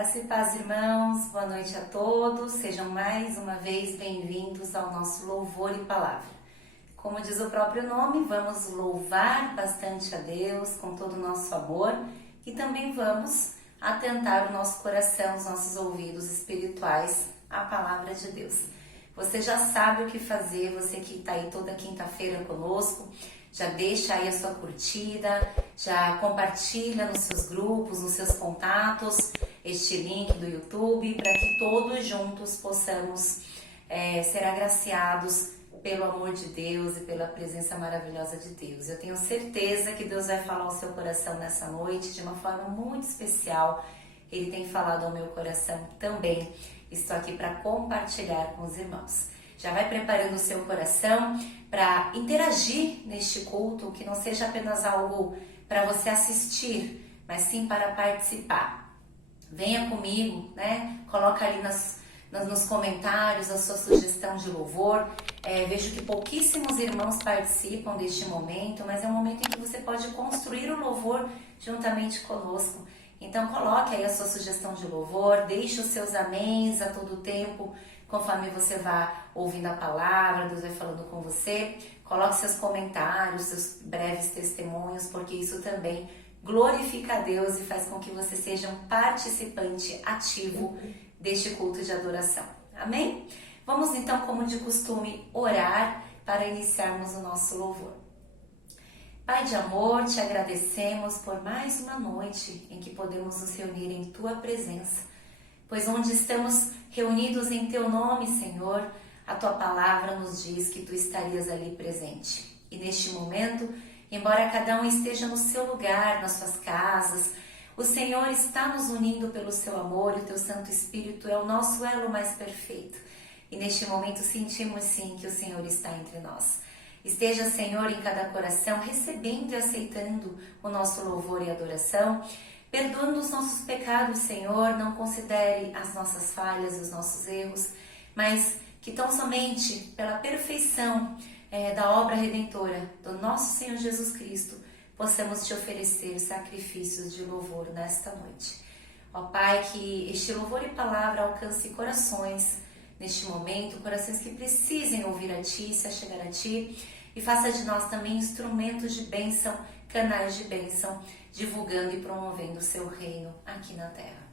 Graça e paz, irmãos, boa noite a todos, sejam mais uma vez bem-vindos ao nosso Louvor e Palavra. Como diz o próprio nome, vamos louvar bastante a Deus com todo o nosso amor e também vamos atentar o nosso coração, os nossos ouvidos espirituais à Palavra de Deus. Você já sabe o que fazer, você que está aí toda quinta-feira conosco, já deixa aí a sua curtida, já compartilha nos seus grupos, nos seus contatos, este link do YouTube, para que todos juntos possamos ser agraciados pelo amor de Deus e pela presença maravilhosa de Deus. Eu tenho certeza que Deus vai falar ao seu coração nessa noite de uma forma muito especial. Ele tem falado ao meu coração também. Estou aqui para compartilhar com os irmãos. Já vai preparando o seu coração para interagir neste culto, que não seja apenas algo para você assistir, mas sim para participar. Venha comigo, né? Coloca ali nos comentários a sua sugestão de louvor. Vejo que pouquíssimos irmãos participam deste momento, mas é um momento em que você pode construir o louvor juntamente conosco. Então coloque aí a sua sugestão de louvor, deixe os seus améns a todo tempo, conforme você vá ouvindo a palavra, Deus vai falando com você. Coloque seus comentários, seus breves testemunhos, porque isso também glorifica a Deus e faz com que você seja um participante ativo deste culto de adoração. Amém? Vamos então, como de costume, orar para iniciarmos o nosso louvor. Pai de amor, te agradecemos por mais uma noite em que podemos nos reunir em Tua presença, pois onde estamos reunidos em Teu nome, Senhor, a Tua palavra nos diz que Tu estarias ali presente. E neste momento, embora cada um esteja no seu lugar, nas suas casas, o Senhor está nos unindo pelo Seu amor e o Teu Santo Espírito é o nosso elo mais perfeito. E neste momento sentimos sim que o Senhor está entre nós. Esteja, Senhor, em cada coração, recebendo e aceitando o nosso louvor e adoração, perdoando os nossos pecados, Senhor, não considere as nossas falhas, os nossos erros, mas que tão somente pela perfeição da obra redentora do nosso Senhor Jesus Cristo, possamos te oferecer sacrifícios de louvor nesta noite. Ó Pai, que este louvor e palavra alcance corações neste momento, corações que precisem ouvir a Ti, se achegar a Ti, e faça de nós também instrumentos de bênção, canais de bênção, divulgando e promovendo o Seu reino aqui na terra.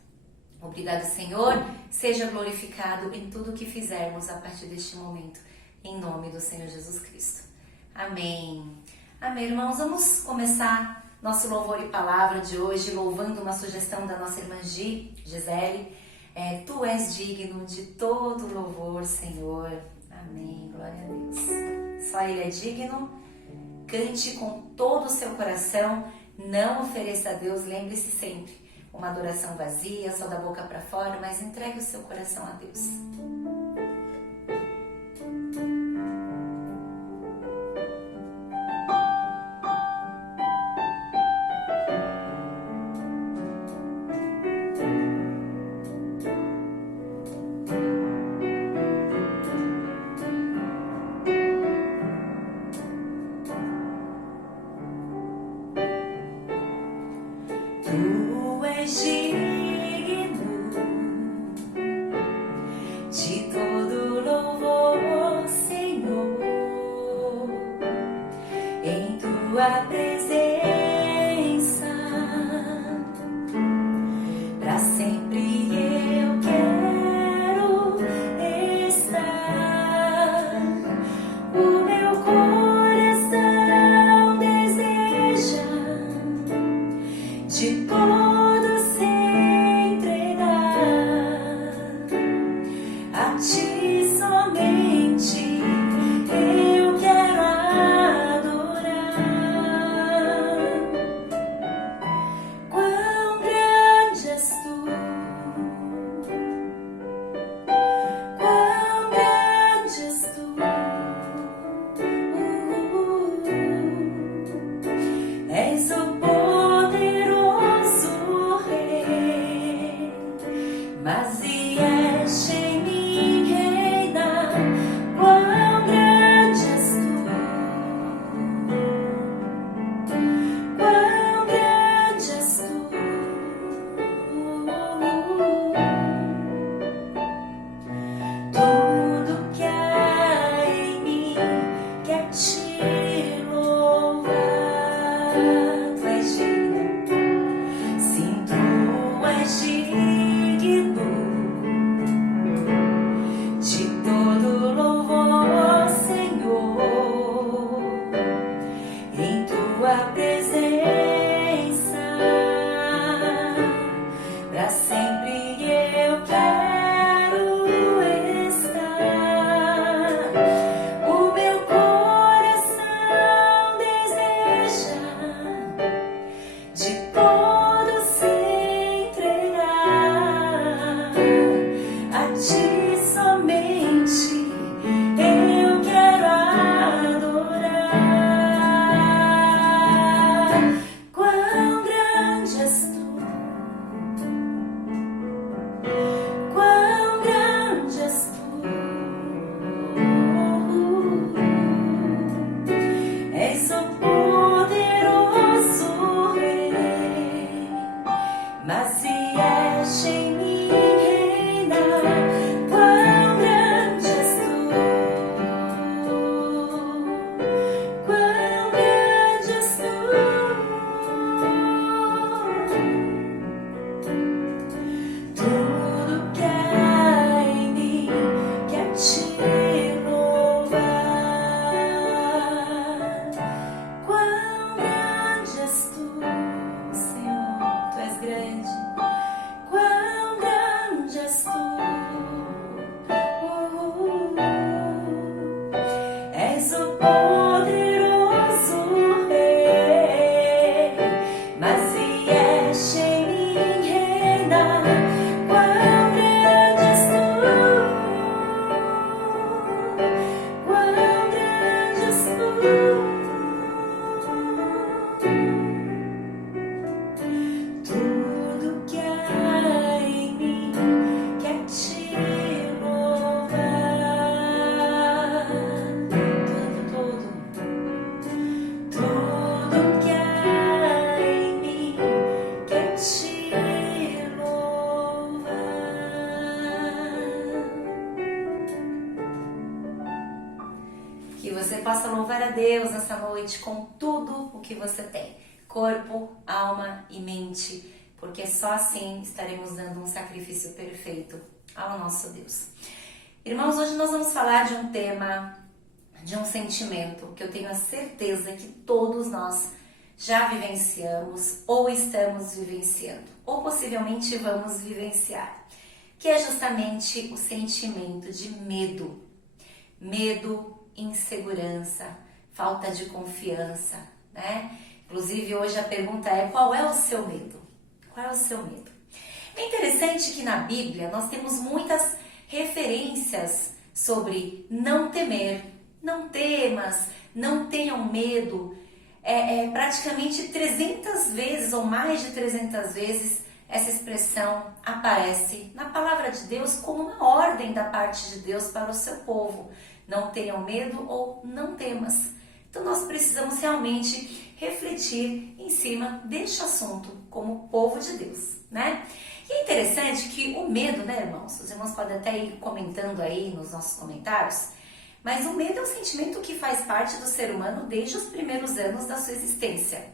Obrigado, Senhor, seja glorificado em tudo o que fizermos a partir deste momento, em nome do Senhor Jesus Cristo. Amém. Amém, irmãos. Vamos começar nosso louvor e palavra de hoje, louvando uma sugestão da nossa irmã Gisele. Tu és digno de todo louvor, Senhor. Amém. Glória a Deus. Só Ele é digno. Cante com todo o seu coração. Não ofereça a Deus, lembre-se sempre, uma adoração vazia, só da boca para fora, mas entregue o seu coração a Deus. Tu és digno de todo louvor, Senhor, em Tua presença, para sempre eu quero estar. O meu coração deseja de todo se entregar a Ti somente. Eu quero adorar. Quão grande és Tu, quão grande és Tu. És o poderoso Rei, mas vieste em mim reinar. Quão grande és Tu, quão grande és Tu. eu quero estar. O meu coração deseja de todo se entregar a ti somente. Eu quero adorar. Quão grande és tu, quão grande és tu. És o poderoso Rei, mas se és em mim reinar. Quão grande és tu, quão grande és tu. Tudo que há em mim quer te louvar. Quão grande és tu, Senhor, tu és grande. Quão grande és tu. És o poderoso Rei, mas se és em mim reinar. Quão grande és tu, quão grande és tu. Tudo que há em mim quer te louvar. Tudo que há em mim quer te louvar. Que você possa louvar a Deus essa noite com tudo o que você tem, corpo, alma e mente, porque só assim estaremos dando um sacrifício perfeito ao nosso Deus. Irmãos, hoje nós vamos falar de um tema, de um sentimento que eu tenho a certeza que todos nós já vivenciamos ou estamos vivenciando, ou possivelmente vamos vivenciar, que é justamente o sentimento de medo. Medo, insegurança, falta de confiança, né? Inclusive hoje a pergunta é: qual é o seu medo? Qual é o seu medo? É interessante que na Bíblia nós temos muitas referências sobre não temer, não temas, não tenham medo. Praticamente 300 vezes ou mais de 300 vezes essa expressão aparece na palavra de Deus como uma ordem da parte de Deus para o seu povo. Não tenham medo ou não temas. Então nós precisamos realmente refletir em cima deste assunto como povo de Deus, né? E é interessante que o medo, né, irmãos? Os irmãos podem até ir comentando aí nos nossos comentários, mas o medo é um sentimento que faz parte do ser humano desde os primeiros anos da sua existência.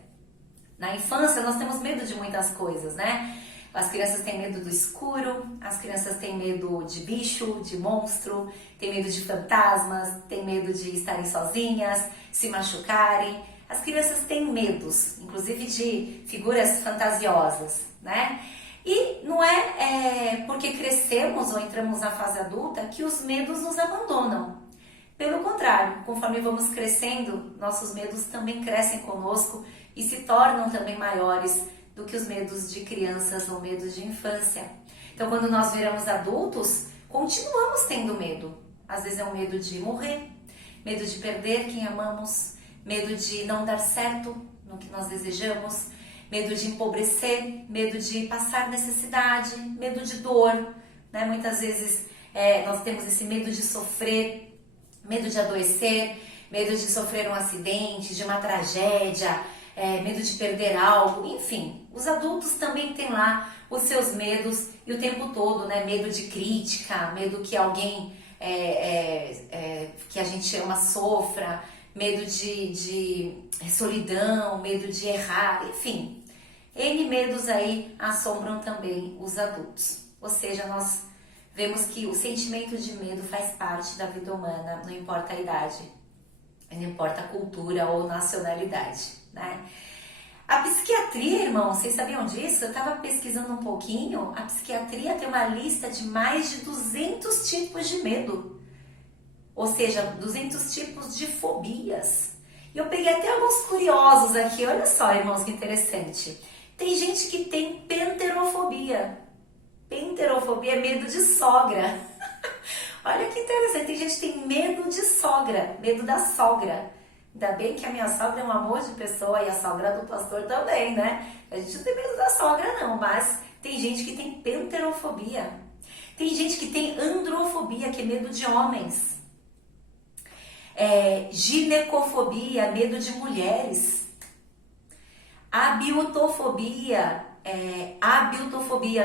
Na infância nós temos medo de muitas coisas, né? As crianças têm medo do escuro, as crianças têm medo de bicho, de monstro, têm medo de fantasmas, têm medo de estarem sozinhas, se machucarem. As crianças têm medos, inclusive de figuras fantasiosas, né? E não é porque crescemos ou entramos na fase adulta que os medos nos abandonam. Pelo contrário, conforme vamos crescendo, nossos medos também crescem conosco e se tornam também maiores do que os medos de crianças ou medos de infância. Então, quando nós viramos adultos, continuamos tendo medo. Às vezes é um medo de morrer, medo de perder quem amamos, medo de não dar certo no que nós desejamos, medo de empobrecer, medo de passar necessidade, medo de dor, né? Muitas vezes nós temos esse medo de sofrer, medo de adoecer, medo de sofrer um acidente, de uma tragédia, medo de perder algo, enfim. Os adultos também têm lá os seus medos e o tempo todo, né? Medo de crítica, medo que alguém que a gente ama sofra, medo de solidão, medo de errar, enfim. N medos aí assombram também os adultos. Ou seja, nós vemos que o sentimento de medo faz parte da vida humana, não importa a idade, não importa a cultura ou nacionalidade, né? A psiquiatria, irmão, vocês sabiam disso? Eu estava pesquisando um pouquinho. A psiquiatria tem uma lista de mais de 200 tipos de medo. Ou seja, 200 tipos de fobias. E eu peguei até alguns curiosos aqui. Olha só, irmãos, que interessante. Tem gente que tem penterofobia. Penterofobia é medo de sogra. Olha que interessante. Tem gente que tem medo de sogra, medo da sogra. Ainda bem que a minha sogra é um amor de pessoa e a sogra do pastor também, né? A gente não tem medo da sogra não, mas tem gente que tem penterofobia. Tem gente que tem androfobia, que é medo de homens. Ginecofobia, medo de mulheres. Abiutofobia,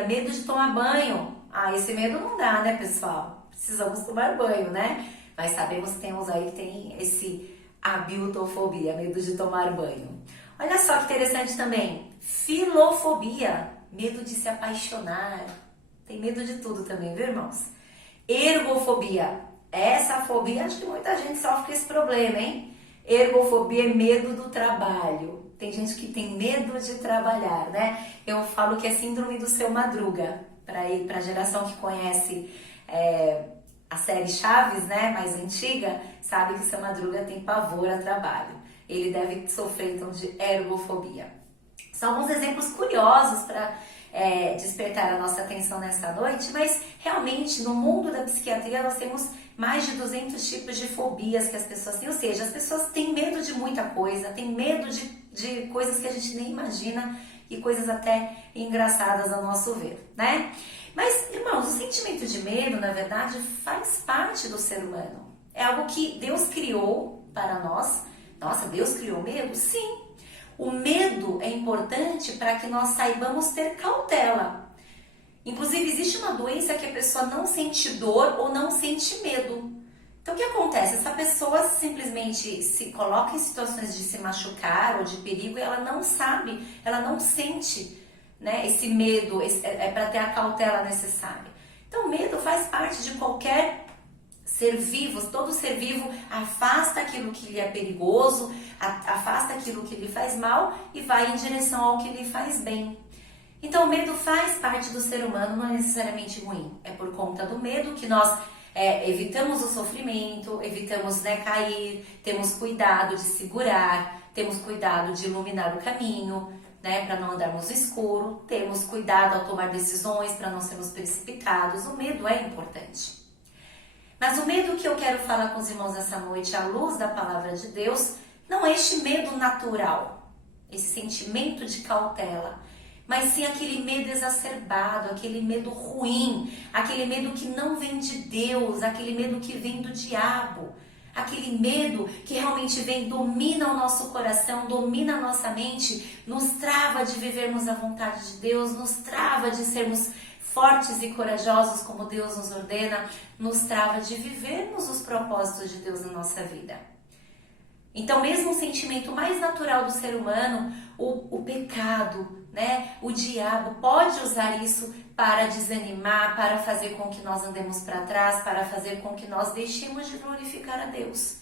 medo de tomar banho. Esse medo não dá, né, pessoal? Precisamos tomar banho, né? Mas sabemos que tem uns aí que tem esse abiutofobia, medo de tomar banho. Olha só que interessante também. Filofobia, medo de se apaixonar. Tem medo de tudo também, viu, irmãos? Ergofobia. Essa fobia, acho que muita gente sofre com esse problema, hein? Ergofobia é medo do trabalho. Tem gente que tem medo de trabalhar, né? Eu falo que é síndrome do seu Madruga. Para a geração que conhece a série Chaves, né, mais antiga, sabe que o seu Madruga tem pavor a trabalho. Ele deve sofrer, então, de ergofobia. São alguns exemplos curiosos para despertar a nossa atenção nessa noite, mas realmente no mundo da psiquiatria nós temos mais de 200 tipos de fobias que as pessoas têm, ou seja, as pessoas têm medo de muita coisa, têm medo de coisas que a gente nem imagina e coisas até engraçadas ao nosso ver, né? Mas, irmãos, o sentimento de medo, na verdade, faz parte do ser humano. É algo que Deus criou para nós. Nossa, Deus criou medo? Sim. O medo é importante para que nós saibamos ter cautela. Inclusive, existe uma doença que a pessoa não sente dor ou não sente medo. Então, o que acontece? Essa pessoa simplesmente se coloca em situações de se machucar ou de perigo e ela não sabe, ela não sente, né, esse medo, para ter a cautela necessária. Então, o medo faz parte de qualquer ser vivo. Todo ser vivo afasta aquilo que lhe é perigoso, afasta aquilo que lhe faz mal e vai em direção ao que lhe faz bem. Então, o medo faz parte do ser humano, não é necessariamente ruim. É por conta do medo que nós evitamos o sofrimento, evitamos, né, cair, temos cuidado de segurar, temos cuidado de iluminar o caminho, né, para não andarmos no escuro, temos cuidado ao tomar decisões para não sermos precipitados. O medo é importante. Mas o medo que eu quero falar com os irmãos essa noite, à luz da palavra de Deus, não é este medo natural, esse sentimento de cautela, mas sim aquele medo exacerbado, aquele medo ruim, aquele medo que não vem de Deus, aquele medo que vem do diabo, aquele medo que realmente vem, domina o nosso coração, domina a nossa mente, nos trava de vivermos a vontade de Deus, nos trava de sermos fortes e corajosos como Deus nos ordena, nos trava de vivermos os propósitos de Deus na nossa vida. Então, mesmo o sentimento mais natural do ser humano, o pecado, né, o diabo pode usar isso para desanimar, para fazer com que nós andemos para trás, para fazer com que nós deixemos de glorificar a Deus.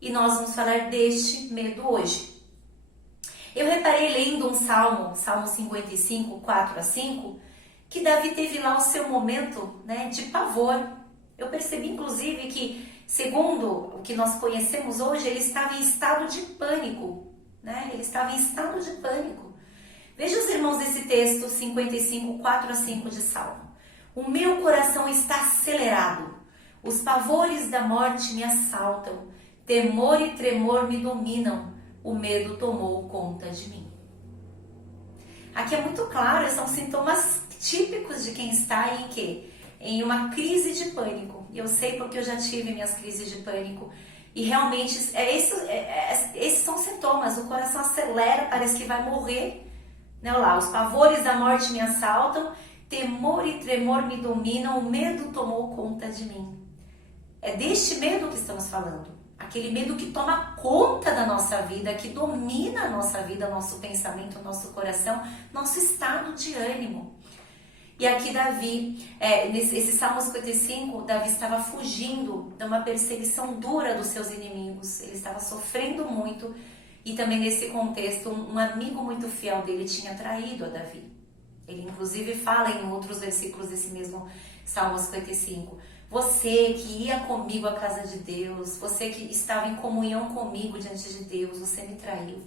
E nós vamos falar deste medo hoje. Eu reparei lendo um Salmo 55, 4 a 5, que Davi teve lá o seu momento, né, de pavor. Eu percebi, inclusive, que, segundo o que nós conhecemos hoje, ele estava em estado de pânico, né? Ele estava em estado de pânico. Veja os irmãos desse texto, 55, 4 a 5 de Salmo. O meu coração está acelerado, os pavores da morte me assaltam, temor e tremor me dominam, o medo tomou conta de mim. Aqui é muito claro, são sintomas típicos de quem está em quê? Em uma crise de pânico. E eu sei porque eu já tive minhas crises de pânico. E realmente, esses são sintomas. O coração acelera, parece que vai morrer. Né? Olha lá, os pavores da morte me assaltam, temor e tremor me dominam, o medo tomou conta de mim. É deste medo que estamos falando. Aquele medo que toma conta da nossa vida, que domina a nossa vida, nosso pensamento, nosso coração, nosso estado de ânimo. E aqui Davi, nesse Salmo 55, Davi estava fugindo de uma perseguição dura dos seus inimigos. Ele estava sofrendo muito E também nesse contexto, um amigo muito fiel dele tinha traído a Davi. Ele inclusive fala em outros versículos desse mesmo Salmo 55. Você que ia comigo à casa de Deus, você que estava em comunhão comigo diante de Deus, você me traiu.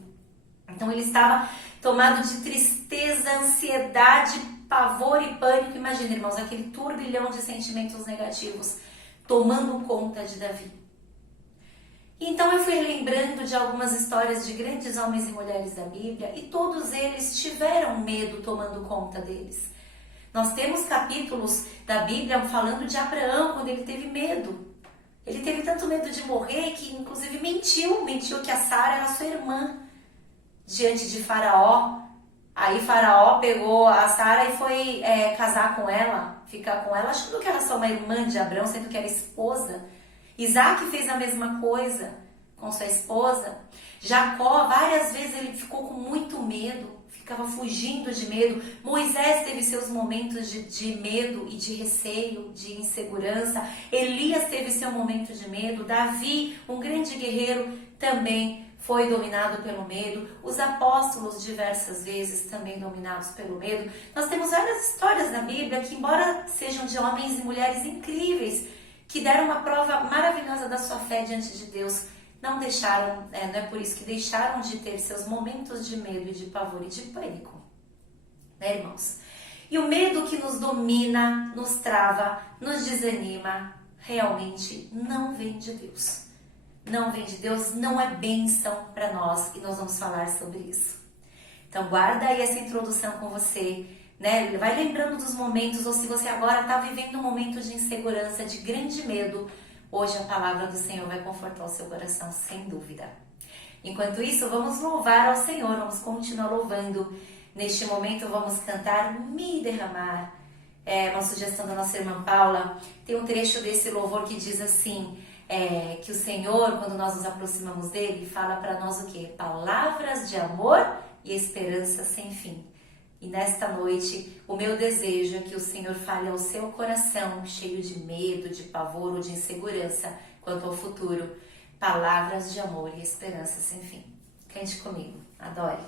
Então ele estava tomado de tristeza, ansiedade, pavor e pânico. Imagina, irmãos, aquele turbilhão de sentimentos negativos tomando conta de Davi. Então eu fui lembrando de algumas histórias de grandes homens e mulheres da Bíblia e todos eles tiveram medo tomando conta deles. Nós temos capítulos da Bíblia falando de Abraão quando ele teve medo. Ele teve tanto medo de morrer que inclusive mentiu que a Sara era sua irmã diante de Faraó. Aí Faraó pegou a Sara e foi casar com ela, ficar com ela, achando que era só uma irmã de Abraão, sendo que era esposa. Isaac fez a mesma coisa com sua esposa. Jacó, várias vezes ele ficou com muito medo, ficava fugindo de medo. Moisés teve seus momentos de medo e de receio, de insegurança. Elias teve seu momento de medo. Davi, um grande guerreiro, também foi dominado pelo medo. Os apóstolos, diversas vezes, também dominados pelo medo. Nós temos várias histórias na Bíblia que, embora sejam de homens e mulheres incríveis, que deram uma prova maravilhosa da sua fé diante de Deus, não deixaram, não é por isso que deixaram de ter seus momentos de medo e de pavor e de pânico, né, irmãos? E o medo que nos domina, nos trava, nos desanima, realmente não vem de Deus. Não vem de Deus, não é bênção para nós, e nós vamos falar sobre isso. Então guarda aí essa introdução com você, né? Vai lembrando dos momentos, ou se você agora está vivendo um momento de insegurança, de grande medo, hoje a palavra do Senhor vai confortar o seu coração, sem dúvida. Enquanto isso, vamos louvar ao Senhor, vamos continuar louvando. Neste momento vamos cantar Me Derramar. É uma sugestão da nossa irmã Paula. Tem um trecho desse louvor que diz assim, que o Senhor, quando nós nos aproximamos dele, fala para nós o quê? Palavras de amor e esperança sem fim. E nesta noite, o meu desejo é que o Senhor fale ao seu coração, cheio de medo, de pavor ou de insegurança quanto ao futuro, palavras de amor e esperança sem fim. Cante comigo, adore.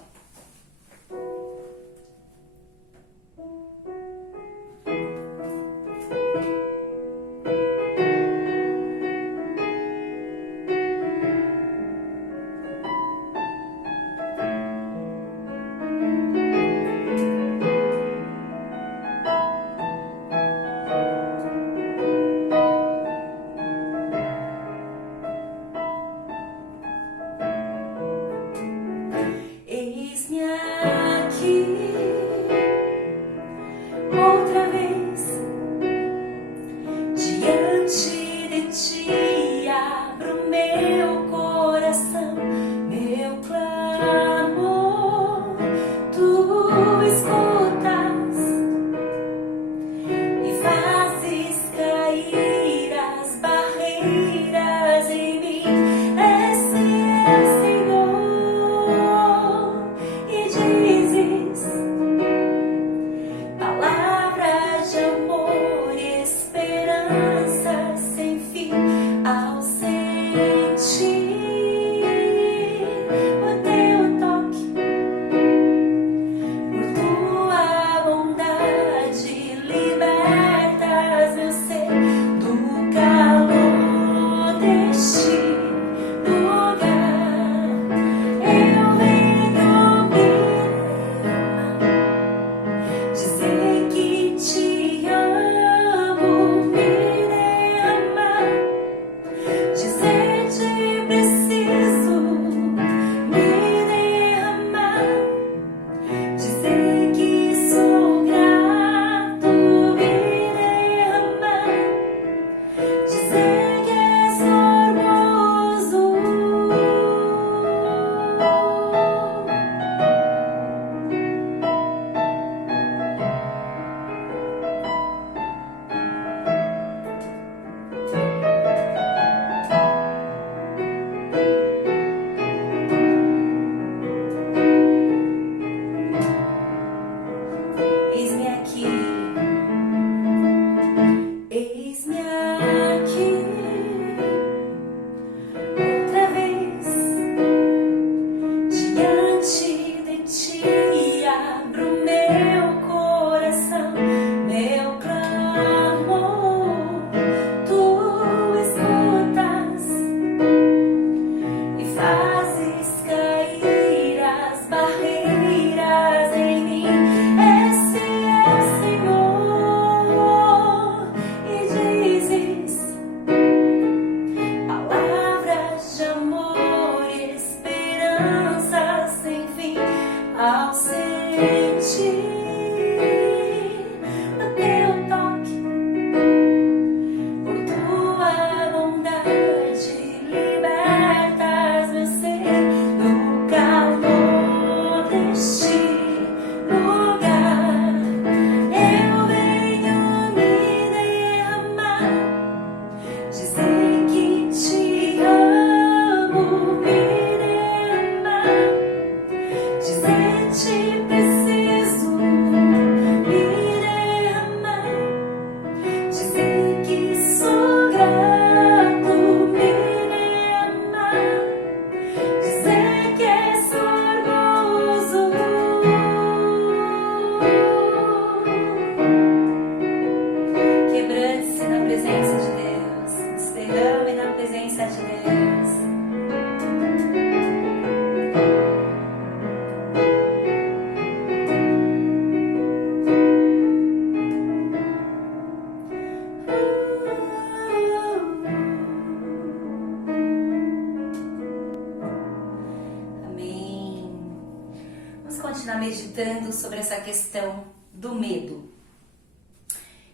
meditando sobre essa questão do medo.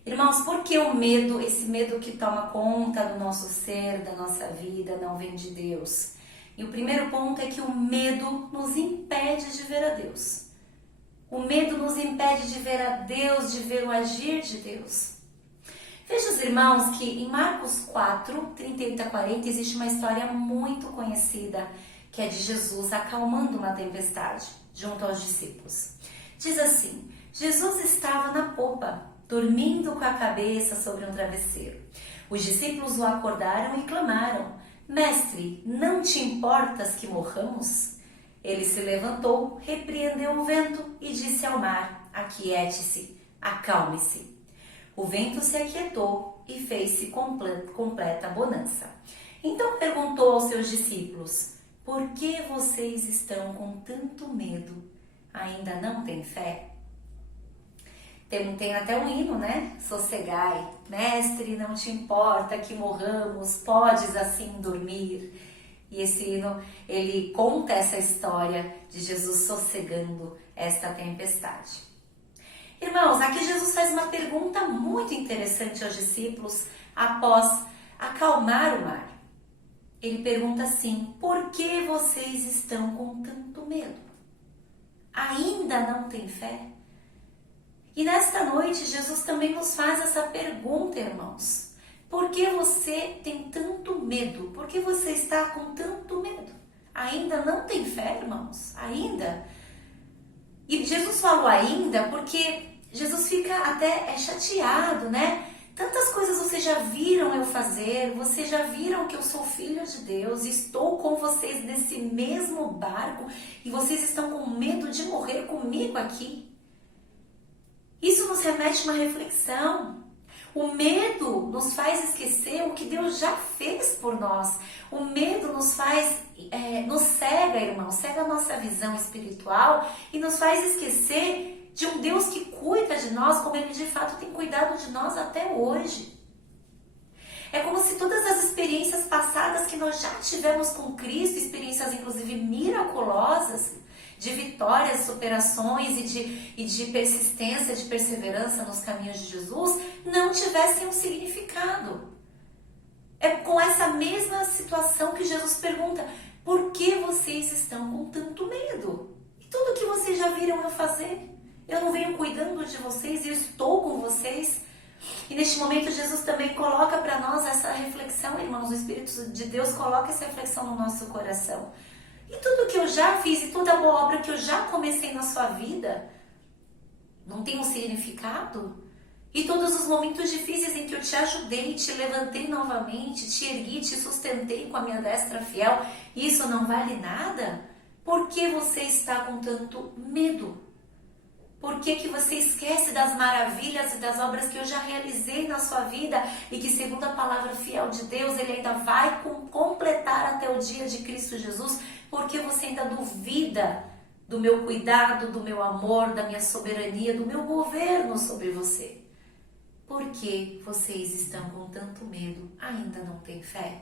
Irmãos, por que o medo, esse medo que toma conta do nosso ser, da nossa vida, não vem de Deus? E o primeiro ponto é que o medo nos impede de ver a Deus. O medo nos impede de ver a Deus, de ver o agir de Deus. Veja os irmãos que em Marcos 4, 38 a 40 existe uma história muito conhecida, que é de Jesus acalmando uma tempestade junto aos discípulos. Diz assim: Jesus estava na popa, dormindo com a cabeça sobre um travesseiro. Os discípulos o acordaram e clamaram: Mestre, não te importas que morramos? Ele se levantou, repreendeu o vento e disse ao mar: Aquiete-se, acalme-se. O vento se aquietou e fez-se completa bonança. Então perguntou aos seus discípulos: Por que vocês estão com tanto medo? Ainda não têm fé? Tem até um hino, né? Sossegai, mestre, não te importa que morramos, podes assim dormir. E esse hino, ele conta essa história de Jesus sossegando esta tempestade. Irmãos, aqui Jesus faz uma pergunta muito interessante aos discípulos após acalmar o mar. Ele pergunta assim: por que vocês estão com tanto medo? Ainda não têm fé? E nesta noite, Jesus também nos faz essa pergunta, irmãos. Por que você tem tanto medo? Por que você está com tanto medo? Ainda não tem fé, irmãos? Ainda? E Jesus falou ainda porque Jesus fica até chateado, né? Tantas coisas vocês já viram eu fazer, vocês já viram que eu sou filho de Deus, estou com vocês nesse mesmo barco e vocês estão com medo de morrer comigo aqui. Isso nos remete a uma reflexão. O medo nos faz esquecer o que Deus já fez por nós. O medo nos nos cega, irmão, cega a nossa visão espiritual e nos faz esquecer de um Deus que cuida de nós como Ele de fato tem cuidado de nós até hoje. É como se todas as experiências passadas que nós já tivemos com Cristo, experiências inclusive miraculosas, de vitórias, superações e de persistência, de perseverança nos caminhos de Jesus, não tivessem um significado. É com essa mesma situação que Jesus pergunta: por que vocês estão com tanto medo? E tudo que vocês já viram eu fazer? Eu não venho cuidando de vocês e estou com vocês? E neste momento Jesus também coloca para nós essa reflexão, irmãos. O Espírito de Deus coloca essa reflexão no nosso coração. E tudo que eu já fiz e toda a boa obra que eu já comecei na sua vida não tem um significado? E todos os momentos difíceis em que eu te ajudei, te levantei novamente, te ergui, te sustentei com a minha destra fiel, isso não vale nada? Por que você está com tanto medo? Por que você esquece das maravilhas e das obras que eu já realizei na sua vida e que, segundo a palavra fiel de Deus, Ele ainda vai completar até o dia de Cristo Jesus? Porque você ainda duvida do meu cuidado, do meu amor, da minha soberania, do meu governo sobre você? Por que vocês estão com tanto medo? Ainda não têm fé?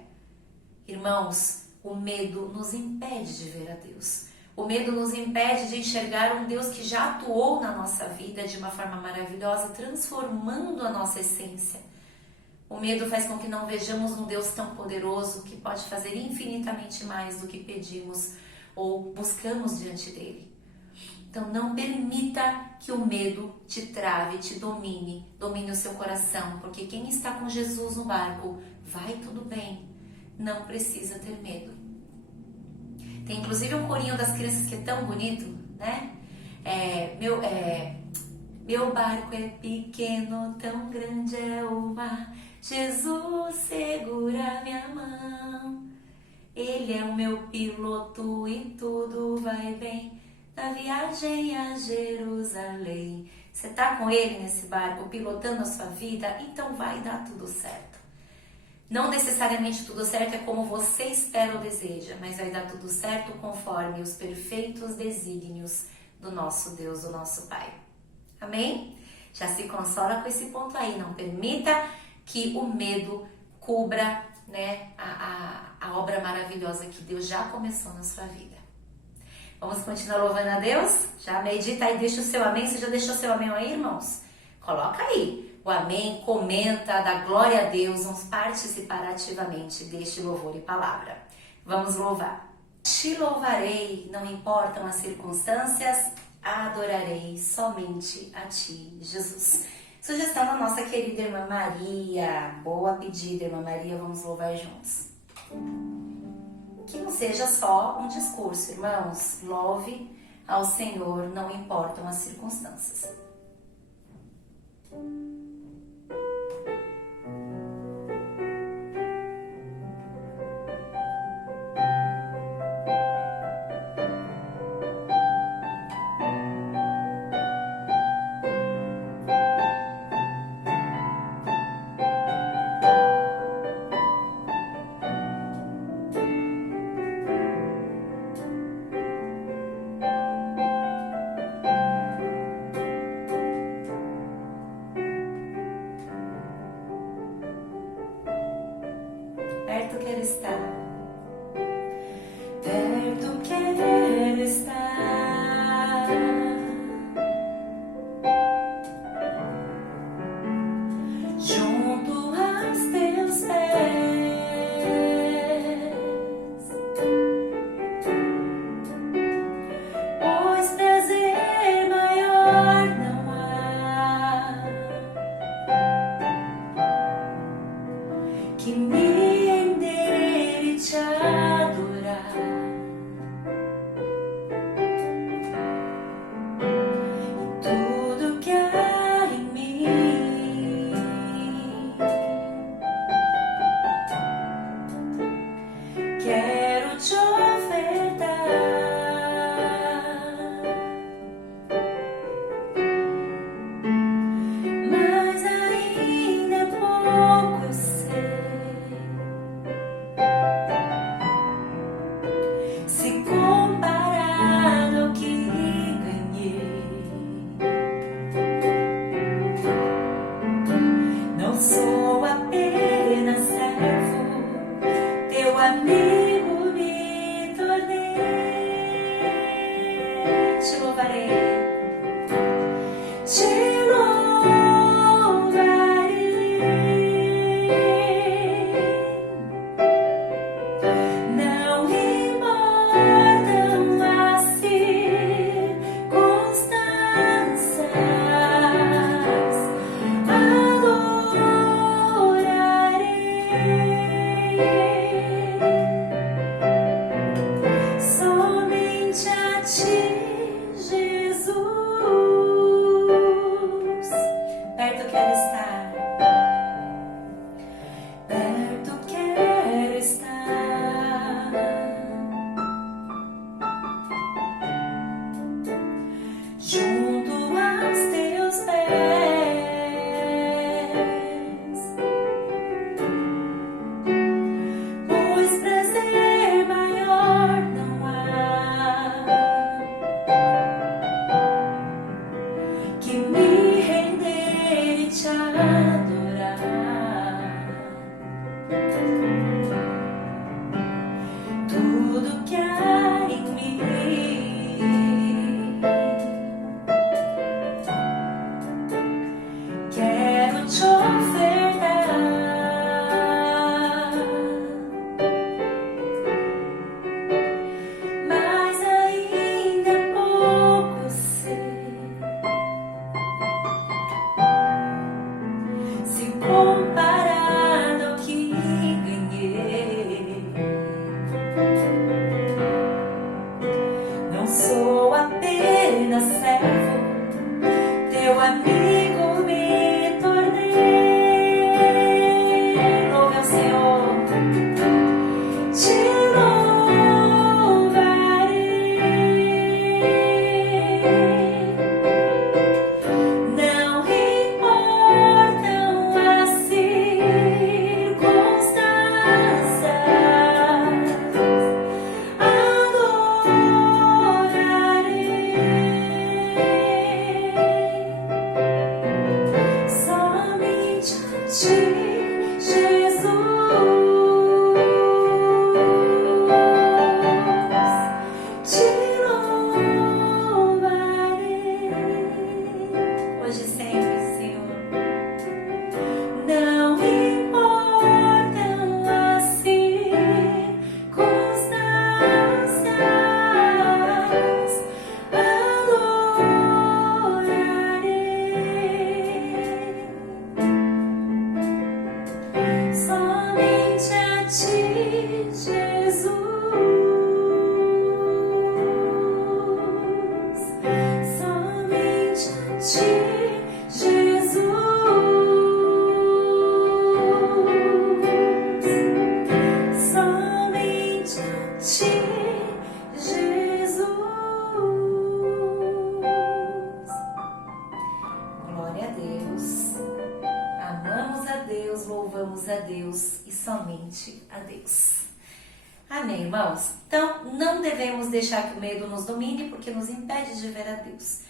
Irmãos, o medo nos impede de ver a Deus. O medo nos impede de enxergar um Deus que já atuou na nossa vida de uma forma maravilhosa, transformando a nossa essência. O medo faz com que não vejamos um Deus tão poderoso que pode fazer infinitamente mais do que pedimos ou buscamos diante dele. Então não permita que o medo te trave, te domine o seu coração, porque quem está com Jesus no barco, vai tudo bem, não precisa ter medo. Tem inclusive um corinho das crianças que é tão bonito, né? Meu barco é pequeno, tão grande é o mar. Jesus segura minha mão. Ele é o meu piloto e tudo vai bem na viagem a Jerusalém. Você tá com ele nesse barco, pilotando a sua vida? Então vai dar tudo certo. Não necessariamente tudo certo é como você espera ou deseja, mas vai dar tudo certo conforme os perfeitos desígnios do nosso Deus, do nosso Pai. Amém? Já se consola com esse ponto aí. Não permita que o medo cubra, né, a obra maravilhosa que Deus já começou na sua vida. Vamos continuar louvando a Deus? Já medita aí, deixa o seu amém. Você já deixou o seu amém aí, irmãos? Coloca aí o amém, comenta, dá glória a Deus. Vamos participar ativamente deste louvor e palavra. Vamos louvar. Te louvarei, não importam as circunstâncias, adorarei somente a Ti, Jesus. Sugestão da nossa querida irmã Maria. Boa pedida, irmã Maria, vamos louvar juntos. Que não seja só um discurso, irmãos. Louve ao Senhor, não importam as circunstâncias. Perto quero estar, perto quero estar, junto aos teus pés, pois prazer maior não há que me te adorar, e tudo que há em mim quero te ofertar, mas ainda é pouco, eu sei. Se comparado ao que ganhei, não sou apenas servo, teu amigo me tornei. Te louvarei, te louvarei, não importam as circunstâncias, adorarei somente a Ti, Jesus. Perto quero estar, perto quero estar, junto aos teus pés, pois prazer maior não há que me render e te adorar, tudo que há em mim quero te ofertar, mas ainda é pouco, eu sei. Se comparado ao que ganhei, não sou apenas servo, teu amigo me tornei. Louve ao Senhor, te louvarei, não importam as circunstâncias, adorarei somente a Ti, Jesus. Te louvarei. louvamos a Deus e somente a Deus. Amém, irmãos? Então, não devemos deixar que o medo nos domine, porque nos impede de ver a Deus.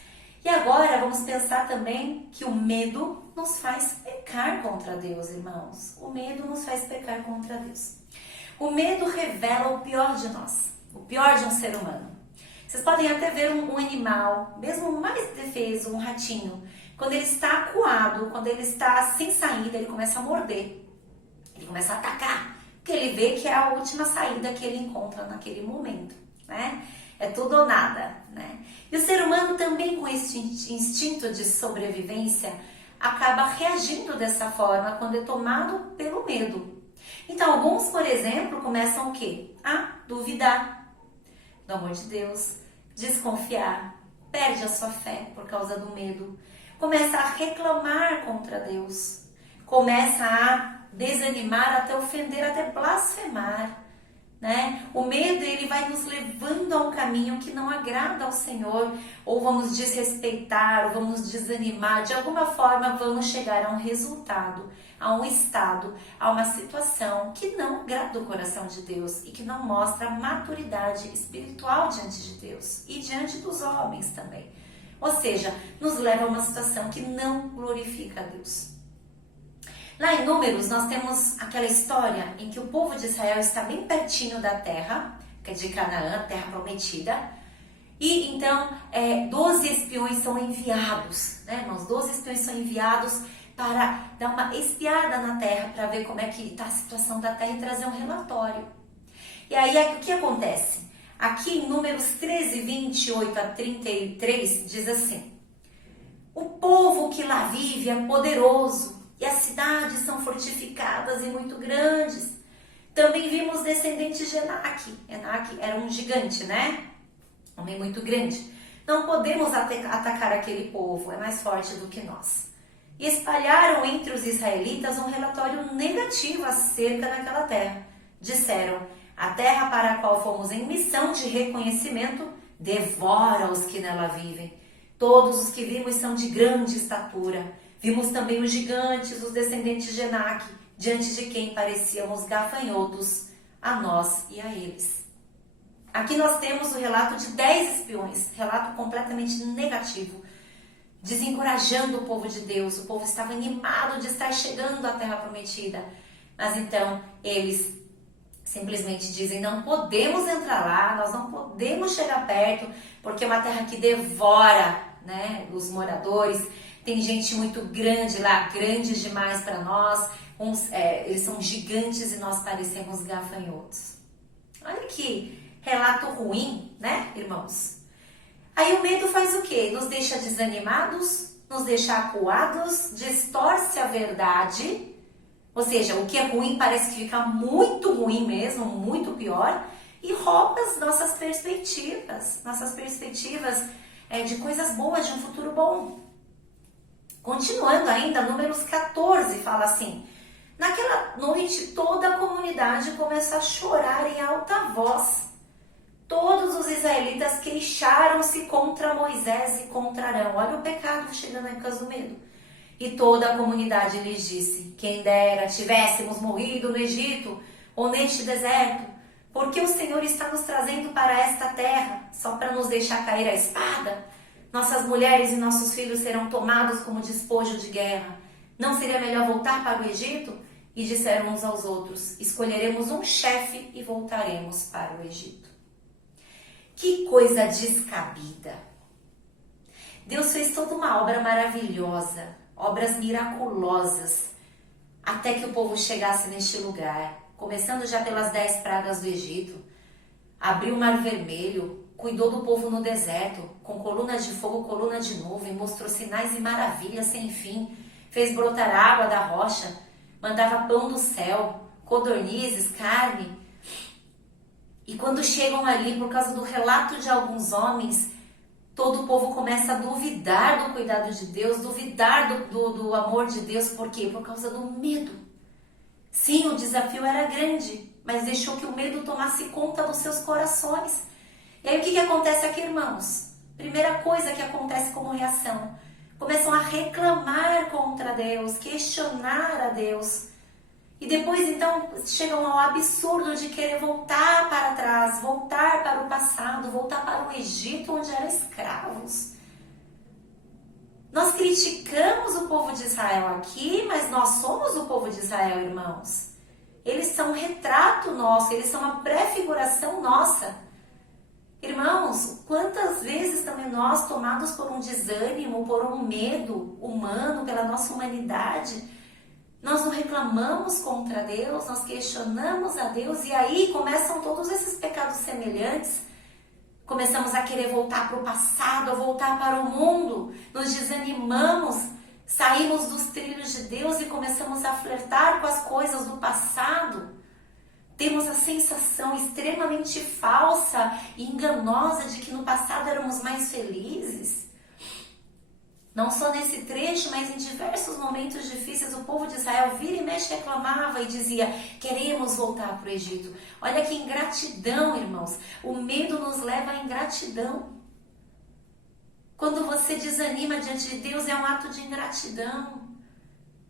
E agora, vamos pensar também que o medo nos faz pecar contra Deus, irmãos. O medo nos faz pecar contra Deus. O medo revela o pior de nós, o pior de um ser humano. Vocês podem até ver um animal, mesmo o mais defeso, um ratinho, quando ele está acuado, quando ele está sem saída, ele começa a morder, ele começa a atacar, porque ele vê que é a última saída que ele encontra naquele momento, né? É tudo ou nada, né? E o ser humano também, com esse instinto de sobrevivência, acaba reagindo dessa forma quando é tomado pelo medo. Então, alguns, por exemplo, começam o quê? A duvidar do amor de Deus, desconfiar, perde a sua fé por causa do medo, começa a reclamar contra Deus, começa a desanimar, até ofender, até blasfemar, né? O medo, ele vai nos levando a um caminho que não agrada ao Senhor, ou vamos desrespeitar, ou vamos desanimar, de alguma forma vamos chegar a um resultado, a um estado, a uma situação que não agrada o coração de Deus e que não mostra maturidade espiritual diante de Deus e diante dos homens também. Ou seja, nos leva a uma situação que não glorifica a Deus. Lá em Números, nós temos aquela história em que o povo de Israel está bem pertinho da terra, que é de Canaã, terra prometida, e então 12 espiões são enviados, né, irmãos? 12 espiões são enviados para dar uma espiada na terra, para ver como é que está a situação da terra e trazer um relatório. E aí, o que acontece? Aqui em Números 13, 28 a 33, diz assim: o povo que lá vive é poderoso, e as cidades são fortificadas e muito grandes. Também vimos descendentes de Enaque. Enaque era um gigante, né? Um homem muito grande. Não podemos atacar aquele povo, é mais forte do que nós. E espalharam entre os israelitas um relatório negativo acerca daquela terra. Disseram: a terra para a qual fomos em missão de reconhecimento devora os que nela vivem. Todos os que vimos são de grande estatura. Vimos também os gigantes, os descendentes de Enaque, diante de quem parecíamos gafanhotos, a nós e a eles. Aqui nós temos o relato de 10 espiões, relato completamente negativo, desencorajando o povo de Deus. O povo estava animado de estar chegando à terra prometida, mas então eles simplesmente dizem: não podemos entrar lá, nós não podemos chegar perto, porque é uma terra que devora, né, os moradores. Tem gente muito grande lá, grandes demais para nós. Eles são gigantes e nós parecemos gafanhotos. Olha que relato ruim, né, irmãos? Aí o medo faz o quê? Nos deixa desanimados, nos deixa acuados, distorce a verdade. Ou seja, o que é ruim parece que fica muito ruim mesmo, muito pior. E rouba as nossas perspectivas de coisas boas, de um futuro bom. Continuando ainda, Números 14 fala assim: naquela noite toda a comunidade começou a chorar em alta voz. Todos os israelitas queixaram-se contra Moisés e contra Arão. Olha o pecado chegando aí por causa do medo. E toda a comunidade lhes disse: quem dera tivéssemos morrido no Egito ou neste deserto, porque o Senhor está nos trazendo para esta terra só para nos deixar cair a espada? Nossas mulheres e nossos filhos serão tomados como despojo de guerra. Não seria melhor voltar para o Egito? E disseram uns aos outros: escolheremos um chefe e voltaremos para o Egito. Que coisa descabida! Deus fez toda uma obra maravilhosa, obras miraculosas, até que o povo chegasse neste lugar, começando já pelas 10 pragas do Egito. Abriu o Mar Vermelho, cuidou do povo no deserto, com colunas de fogo, coluna de nuvem, mostrou sinais e maravilhas sem fim, fez brotar água da rocha, mandava pão do céu, codornizes, carne. E quando chegam ali, por causa do relato de alguns homens, todo o povo começa a duvidar do cuidado de Deus, duvidar do amor de Deus. Por quê? Por causa do medo. Sim, o desafio era grande, mas deixou que o medo tomasse conta dos seus corações. E aí o que acontece aqui, irmãos? Primeira coisa que acontece como reação: começam a reclamar contra Deus, questionar a Deus. E depois, então, chegam ao absurdo de querer voltar para trás, voltar para o passado, voltar para o Egito, onde eram escravos. Nós criticamos o povo de Israel aqui, mas nós somos o povo de Israel, irmãos. Eles são um retrato nosso, eles são uma prefiguração nossa. Irmãos, quantas vezes também nós, tomados por um desânimo, por um medo humano, pela nossa humanidade, nós não reclamamos contra Deus, nós questionamos a Deus e aí começam todos esses pecados semelhantes. Começamos a querer voltar para o passado, a voltar para o mundo, nos desanimamos, saímos dos trilhos de Deus e começamos a flertar com as coisas do passado. Temos a sensação extremamente falsa e enganosa de que no passado éramos mais felizes. Não só nesse trecho, mas em diversos momentos difíceis, o povo de Israel vira e mexe reclamava e dizia: queremos voltar para o Egito. Olha que ingratidão, irmãos. O medo nos leva à ingratidão. Quando você desanima diante de Deus, é um ato de ingratidão.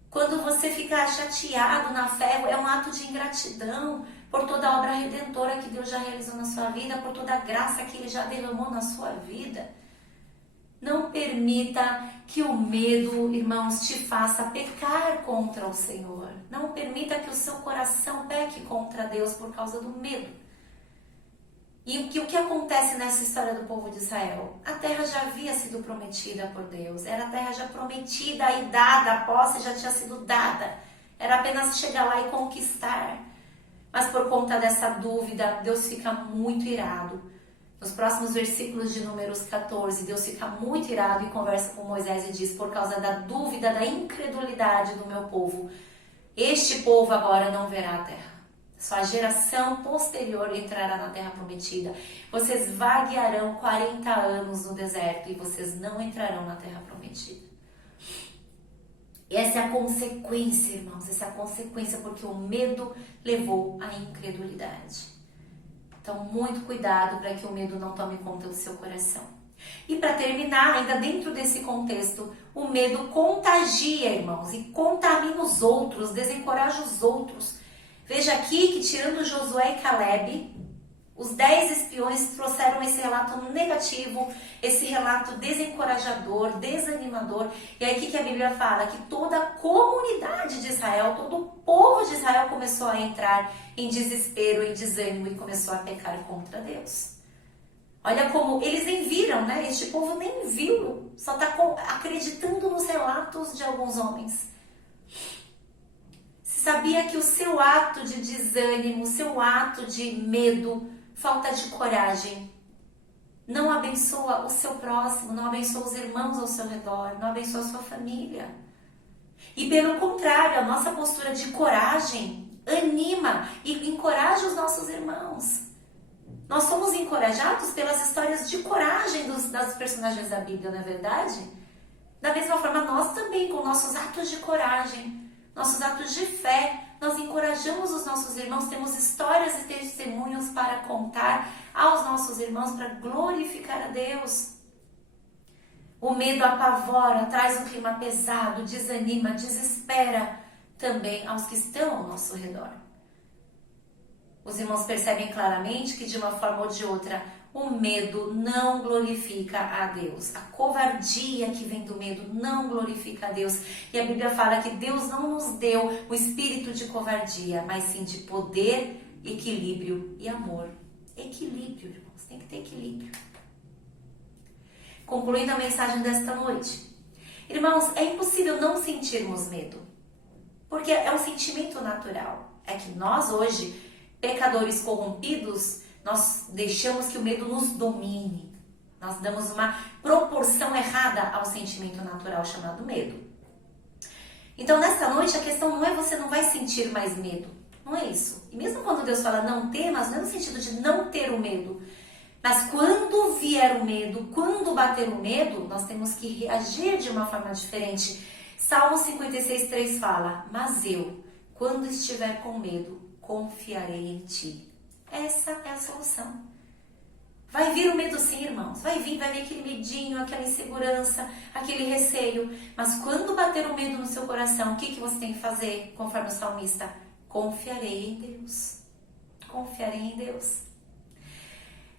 Quando você fica chateado na fé, é um ato de ingratidão por toda a obra redentora que Deus já realizou na sua vida, por toda a graça que Ele já derramou na sua vida. Não permita que o medo, irmãos, te faça pecar contra o Senhor. Não permita que o seu coração peque contra Deus por causa do medo. E o que acontece nessa história do povo de Israel? A terra já havia sido prometida por Deus. Era a terra já prometida e dada, a posse já tinha sido dada. Era apenas chegar lá e conquistar. Mas por conta dessa dúvida, Deus fica muito irado. Nos próximos versículos de Números 14, Deus fica muito irado e conversa com Moisés e diz: por causa da dúvida, da incredulidade do meu povo, este povo agora não verá a terra. Sua geração posterior entrará na terra prometida. Vocês vaguearão 40 anos no deserto e vocês não entrarão na terra prometida. E essa é a consequência, irmãos, essa é a consequência porque o medo levou à incredulidade. Então, muito cuidado para que o medo não tome conta do seu coração. E para terminar, ainda dentro desse contexto, o medo contagia, irmãos, e contamina os outros, desencoraja os outros. Veja aqui que, tirando Josué e Caleb, os 10 espiões trouxeram esse relato negativo, esse relato desencorajador, desanimador. E aí o que a Bíblia fala? Que toda a comunidade de Israel, todo o povo de Israel começou a entrar em desespero, em desânimo e começou a pecar contra Deus. Olha como eles nem viram, né? Este povo nem viu, só está acreditando nos relatos de alguns homens. Se sabia que o seu ato de desânimo, o seu ato de medo, falta de coragem, não abençoa o seu próximo, não abençoa os irmãos ao seu redor, não abençoa a sua família. E pelo contrário, a nossa postura de coragem anima e encoraja os nossos irmãos. Nós somos encorajados pelas histórias de coragem das personagens da Bíblia, não é verdade? Da mesma forma, nós também, com nossos atos de coragem, nossos atos de fé, nós encorajamos os nossos irmãos, temos histórias e testemunhos para contar aos nossos irmãos para glorificar a Deus. O medo apavora, traz um clima pesado, desanima, desespera também aos que estão ao nosso redor. Os irmãos percebem claramente que de uma forma ou de outra o medo não glorifica a Deus. A covardia que vem do medo não glorifica a Deus. E a Bíblia fala que Deus não nos deu o espírito de covardia, mas sim de poder, equilíbrio e amor. Equilíbrio, irmãos, tem que ter equilíbrio. Concluindo a mensagem desta noite. Irmãos, é impossível não sentirmos medo, porque é um sentimento natural. É que nós hoje, pecadores corrompidos, nós deixamos que o medo nos domine. Nós damos uma proporção errada ao sentimento natural chamado medo. Então, nesta noite, a questão não é você não vai sentir mais medo. Não é isso. E mesmo quando Deus fala não temas, não é no sentido de não ter o medo. Mas quando vier o medo, quando bater o medo, nós temos que reagir de uma forma diferente. Salmo 56:3 fala: mas eu, quando estiver com medo, confiarei em ti. Essa é a solução. Vai vir o medo sim, irmãos. Vai vir aquele medinho, aquela insegurança, aquele receio. Mas quando bater o medo no seu coração, o que você tem que fazer, conforme o salmista? confiarei em Deus. Confiarei em Deus.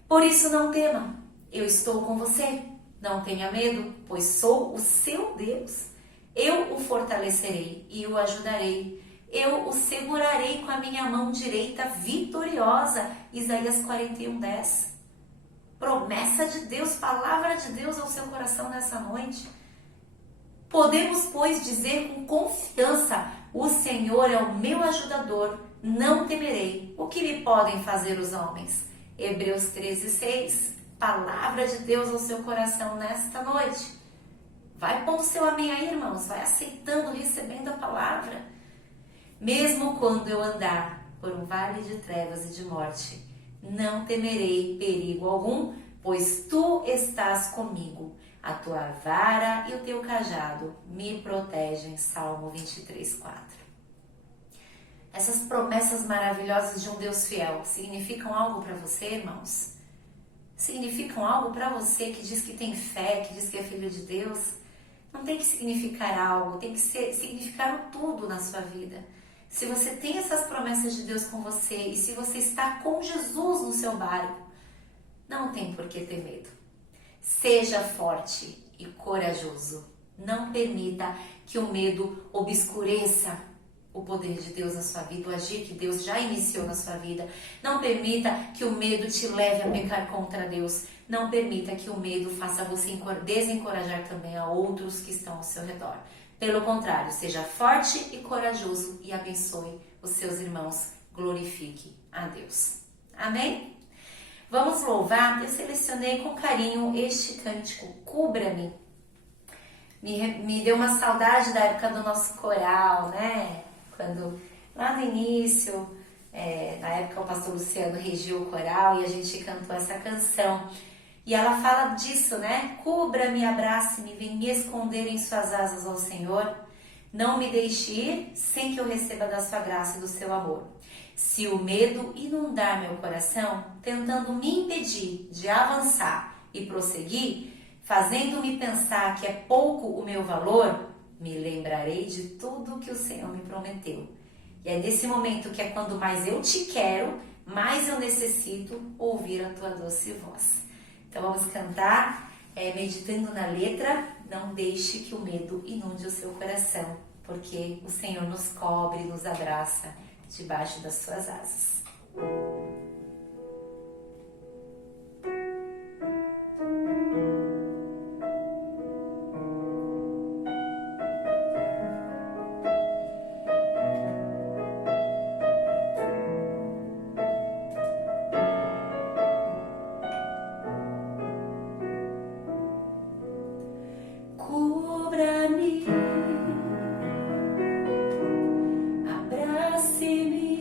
Por isso não tema, eu estou com você. Não tenha medo, pois sou o seu Deus. Eu o fortalecerei e o ajudarei. Eu o segurarei com a minha mão direita vitoriosa. Isaías 41:10. Promessa de Deus, palavra de Deus ao seu coração nessa noite. Podemos, pois, dizer com confiança: o Senhor é o meu ajudador, não temerei. O que me podem fazer os homens? Hebreus 13:6. Palavra de Deus ao seu coração nesta noite. Vai pondo seu amém aí, irmãos. Vai aceitando, recebendo a palavra. Mesmo quando eu andar por um vale de trevas e de morte, não temerei perigo algum, pois tu estás comigo. A tua vara e o teu cajado me protegem. Salmo 23:4. Essas promessas maravilhosas de um Deus fiel significam algo para você, irmãos? Significam algo para você que diz que tem fé, que diz que é filho de Deus? Não tem que significar algo, tem que significar o tudo na sua vida. Se você tem essas promessas de Deus com você e se você está com Jesus no seu barco, não tem por que ter medo. Seja forte e corajoso. Não permita que o medo obscureça o poder de Deus na sua vida, o agir que Deus já iniciou na sua vida. Não permita que o medo te leve a pecar contra Deus. Não permita que o medo faça você desencorajar também a outros que estão ao seu redor. Pelo contrário, seja forte e corajoso e abençoe os seus irmãos. Glorifique a Deus. Amém? Vamos louvar. Eu selecionei com carinho este cântico, Cubra-me. Me deu uma saudade da época do nosso coral, né? Quando lá no início, na época o pastor Luciano regiu o coral e a gente cantou essa canção. E ela fala disso, né? Cubra-me, abrace-me, vem me esconder em suas asas, ó Senhor. Não me deixe ir sem que eu receba da sua graça e do seu amor. Se o medo inundar meu coração, tentando me impedir de avançar e prosseguir, fazendo-me pensar que é pouco o meu valor, me lembrarei de tudo que o Senhor me prometeu. E é nesse momento que é quando mais eu te quero, mais eu necessito ouvir a tua doce voz. Então vamos cantar, meditando na letra. Não deixe que o medo inunde o seu coração, porque o Senhor nos cobre, nos abraça debaixo das suas asas. Cubra-me, abrace-me,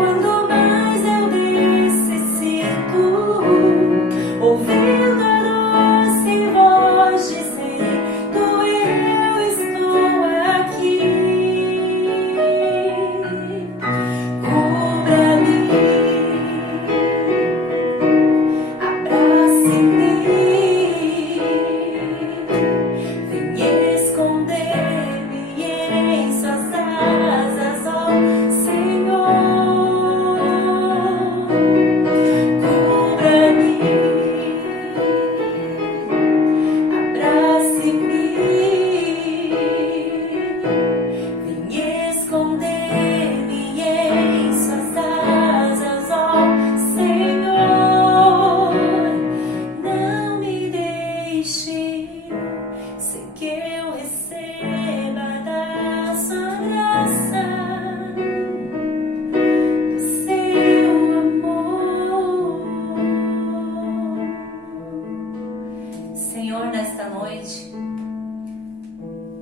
Quando mais eu necessito, ouvindo a doce voz dizendo: eu estou aqui. Cubra-me, abrace-me, venha esconder-me em suas asas, ó Senhor. Cubra-me, abrace-me, venha esconder-me em suas asas, ó Senhor. Não me deixe sem que eu receba da sua graça, do seu amor. Senhor, nesta noite,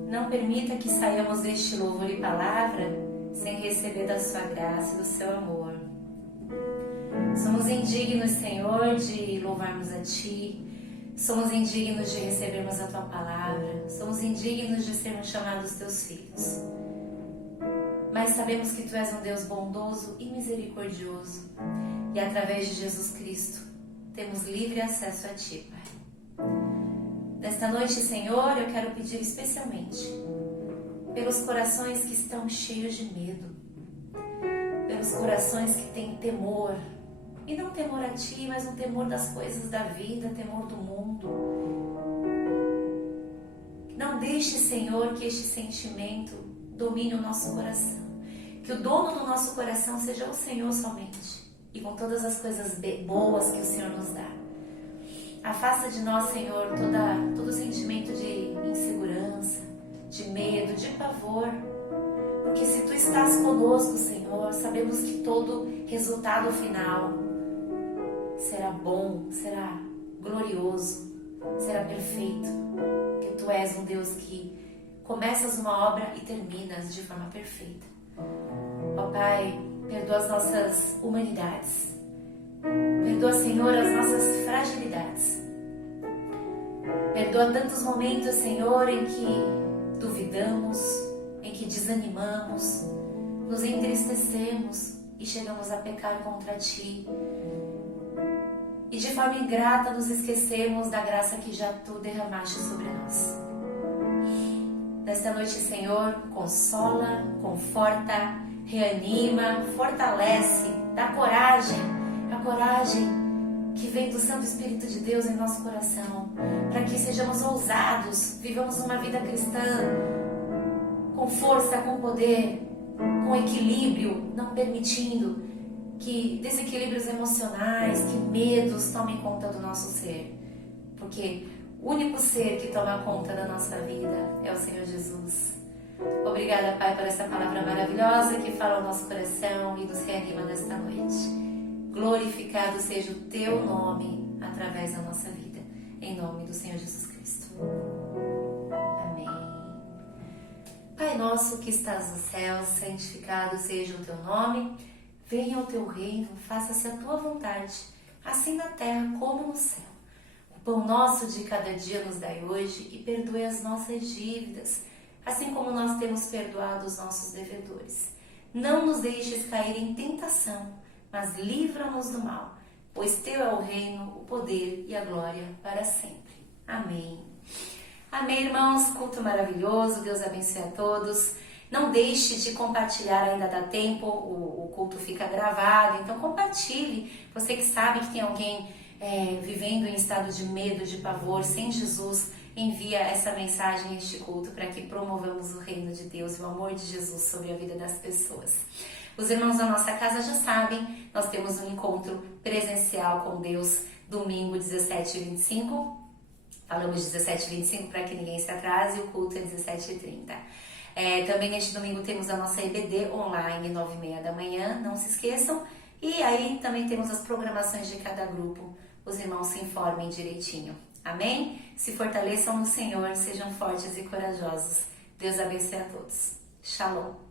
não permita que saiamos deste louvor e palavra sem receber da sua graça e do seu amor. Somos indignos, Senhor, de louvarmos a Ti. Somos indignos de recebermos a Tua palavra. Somos indignos de sermos chamados Teus filhos. Mas sabemos que Tu és um Deus bondoso e misericordioso. E através de Jesus Cristo, temos livre acesso a Ti, Pai. Nesta noite, Senhor, eu quero pedir especialmente pelos corações que estão cheios de medo, pelos corações que têm temor, e não temor a Ti, mas um temor das coisas da vida, temor do mundo. Não deixe, Senhor, que este sentimento domine o nosso coração, que o dono do nosso coração seja o Senhor somente, e com todas as coisas boas que o Senhor nos dá. Afasta de nós, Senhor, todo sentimento de insegurança, de medo, de pavor, porque se Tu estás conosco, Senhor, sabemos que todo resultado final será bom, será glorioso, será perfeito, porque Tu és um Deus que começas uma obra e terminas de forma perfeita. Ó Pai, perdoa as nossas humanidades, perdoa, Senhor, as nossas fragilidades. Perdoa tantos momentos, Senhor, em que duvidamos, em que desanimamos, nos entristecemos e chegamos a pecar contra Ti. E de forma ingrata nos esquecemos da graça que já Tu derramaste sobre nós. Nesta noite, Senhor, consola, conforta, reanima, fortalece, dá coragem, a coragem que vem do Santo Espírito de Deus em nosso coração, para que sejamos ousados, vivamos uma vida cristã com força, com poder, com equilíbrio, não permitindo que desequilíbrios emocionais, que medos tomem conta do nosso ser, porque o único ser que toma conta da nossa vida é o Senhor Jesus. Obrigada, Pai, por essa palavra maravilhosa que fala ao nosso coração e nos reanima nesta noite. Glorificado seja o Teu nome através da nossa vida, em nome do Senhor Jesus Cristo. Amém. Pai nosso que estás nos céus, santificado seja o Teu nome, venha o Teu reino, faça-se a Tua vontade, assim na terra como no céu. O pão nosso de cada dia nos dai hoje e perdoe as nossas dívidas, assim como nós temos perdoado os nossos devedores. Não nos deixes cair em tentação, mas livra-nos do mal, pois Teu é o reino, o poder e a glória para sempre. Amém. Amém, irmãos. Culto maravilhoso. Deus abençoe a todos. Não deixe de compartilhar, ainda dá tempo, o culto fica gravado, então compartilhe. Você que sabe que tem alguém vivendo em estado de medo, de pavor, sem Jesus, envia essa mensagem, este culto, para que promovamos o reino de Deus e o amor de Jesus sobre a vida das pessoas. Os irmãos da nossa casa já sabem, nós temos um encontro presencial com Deus, domingo 17h25. Falamos 17h25 para que ninguém se atrase, o culto é 17h30. Também neste domingo temos a nossa EBD online, 9h30 da manhã, não se esqueçam. E aí também temos as programações de cada grupo, os irmãos se informem direitinho. Amém? Se fortaleçam no Senhor, sejam fortes e corajosos. Deus abençoe a todos. Shalom.